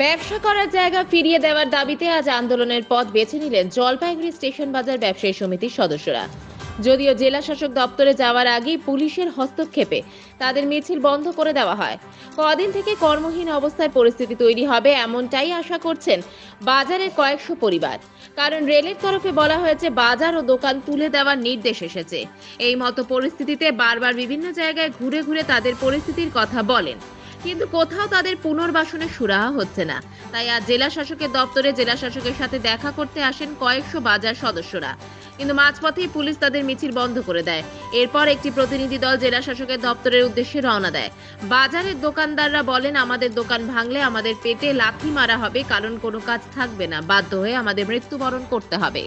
ব্যবসা করার জায়গা ফিরিয়ে দেওয়ার দাবিতে আজ আন্দোলনের পথ বেছে নিলেন জলপাইগুড়ি স্টেশন বাজার ব্যবসায়ী সমিতির সদস্যরা। যদিও জেলা শাসক দপ্তরে যাওয়ার আগেই পুলিশের হস্তক্ষেপে তাদের মিছিল বন্ধ করে দেওয়া হয়। কদিন থেকে কর্মহীন অবস্থায় পরিস্থিতি তৈরি হবে এমনটাই আশা করছেন বাজারের কয়েকশো পরিবার। কারণ রেলের তরফে বলা হয়েছে, বাজার ও দোকান তুলে দেওয়ার নির্দেশ এসেছে। এই মতো পরিস্থিতিতে বারবার বিভিন্ন জায়গায় ঘুরে ঘুরে তাদের পরিস্থিতির কথা বলেন। কিন্তু কোথাও তাদের পুনর্বাসনের সুরাহা হচ্ছে না। তাই আজ জেলা শাসকের দপ্তরে জেলা শাসকের সাথে দেখা করতে আসেন কয়েকশো বাজার সদস্যরা। কিন্তু মাঝপথেই পুলিশ তাদের মিছিল বন্ধ করে দেয়। এরপর একটি প্রতিনিধি দল জেলা শাসকের দপ্তরের উদ্দেশ্যে রওনা দেয়। বাজারের দোকানদাররা বলেন, আমাদের দোকান ভাঙলে আমাদের পেটে লাথি মারা হবে, কারণ কোনো কাজ থাকবে না। বাধ্য হয়ে আমাদের মৃত্যুবরণ করতে হবে।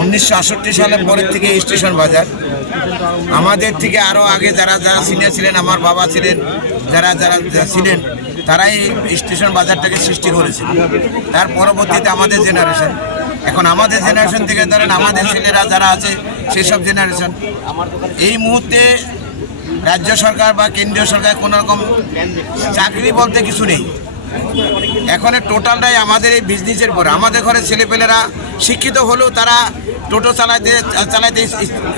উনিশশো সালের পরের থেকে স্টেশন বাজার। আমাদের থেকে আরও আগে যারা যারা সিনিয়র ছিলেন, আমার বাবা ছিলেন, যারা যারা ছিলেন, তারাই স্টেশন বাজারটাকে সৃষ্টি করেছিল তার পরবর্তীতে আমাদের জেনারেশন এখন আমাদের জেনারেশন থেকে ধরেন আমাদের ছেলেরা যারা আছে সেই সব জেনারেশন এই মুহূর্তে রাজ্য সরকার বা কেন্দ্রীয় সরকার কোনো রকম চাকরি বলতে কিছু নেই। এখন টোটালটাই আমাদের এই বিজনেসের পরে আমাদের ঘরের ছেলেপেলেরা শিক্ষিত হলেও তারা টোটো চালাতে চালাতে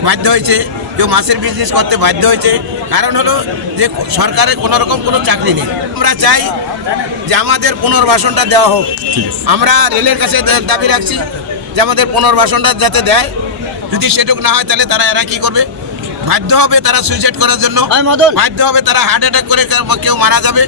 বাধ্য হয়েছে। কেউ মাছের বিজনেস করতে বাধ্য হয়েছে। কারণ হলো যে সরকারের কোনো রকম কোনো চাকরি নেই। আমরা চাই যে আমাদের পুনর্বাসনটা দেওয়া হোক। আমরা রেলের কাছে দাবি রাখছি যে আমাদের পুনর্বাসনটা যাতে দেয়। যদি সেটুক না হয় তাহলে তারা এরা কি করবে? বাধ্য হবে তারা সুইসাইড করার জন্য। বাধ্য হবে তারা হার্ট অ্যাটাক করে কেউ মারা যাবে।